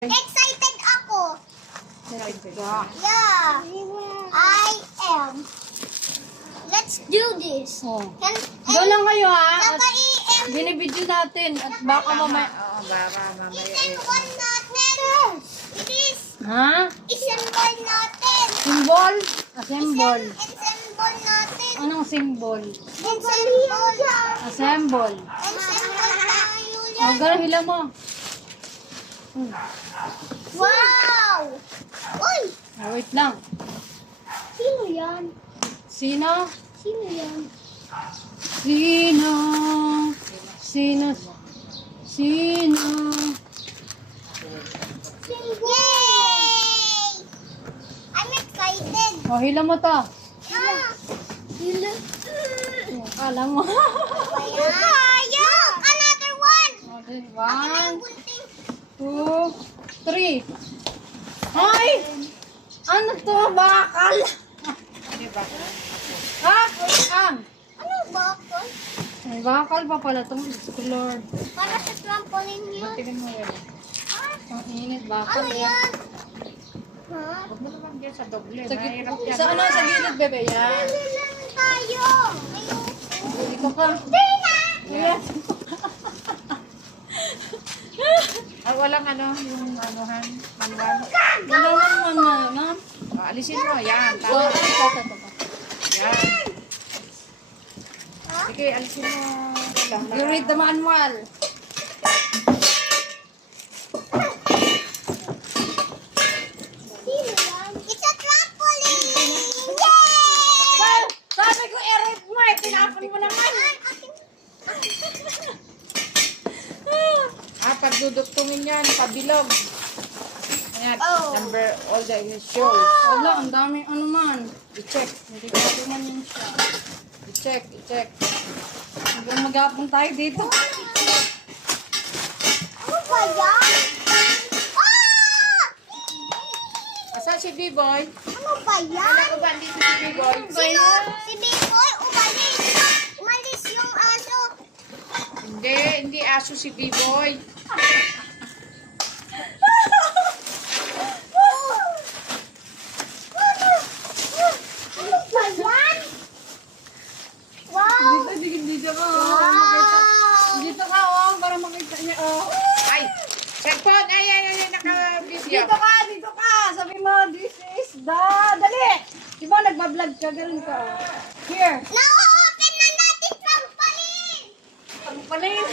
Excited ako. Excited. Yeah. I am. Let's do this. Oh. And Doon lang kayo ha. At naka-EM. binibidyo natin. At baka mamaya. Oo, baka mamaya. Isymbol natin. It is. Ha? Isymbol natin. Symbol? Assemble. Ensemble natin. Anong symbol? Ensemble. Assemble. Ensemble tayo, Julia. O, gara hila mo. Wow! Uy! Oh, wait lang. Sino yan? Sino? Sino yan? Sino? Sino? Sino? Yay! I'm excited. O, hila mo to. Yeah. Hila. Kala mo. Look, another one. Okay, Ang 1, gunting. 2, 3. Ay! Ano to? Bakal! Diba? Ha? Ang! Ano ba ako? Ay, bakal pa pala itong Lord. Para sa trampoline yun. Tingnan mo yan. Ang init, bakal Ano yan. yan? Ha? Huwag mo naman dyan sa doble. Sa, Mahirap yan. sa ano? Sa gilid, bebe? Yan. Ano lang tayo? Ayoko. Dito ka. Yan. Ah, walang ano, yung anuhan. Manual. Wala naman na, na. Oh, alisin mo. Yan. So, Tama. ito. Yan. Sige, alisin mo. Lang, You read the manual. Sino yan? It's a trampoline! Yay! Sabi ko, i-read mo eh. Tinapon mo naman. Ah, pagdudugtungin yan. Pabilog. Ayan. Oh. Number, all the shows. Wala, ang daming ano man. I-check. Hindi ko man yun siya. I-check. I-check. Hanggang mag-apon tayo dito. Ano ba yan? Ah! Asan si B-Boy? Ano ba yan? Wala ko ba dito si B-Boy? Sino? Si Bikoy? Umalis. Umalis yung aso. Hindi aso si B-Boy. Ano ba yan? Wow! Dito ka. Wow! Dito ka, oh, para makita niya, oh. Ay! Cellphone! Ay, naka-video. Dito ka. Sabi mo, this is the... Dali! Di ba nagbablog ka? Ganun ka. Here. Na-open na natin trampoline! Ang palin.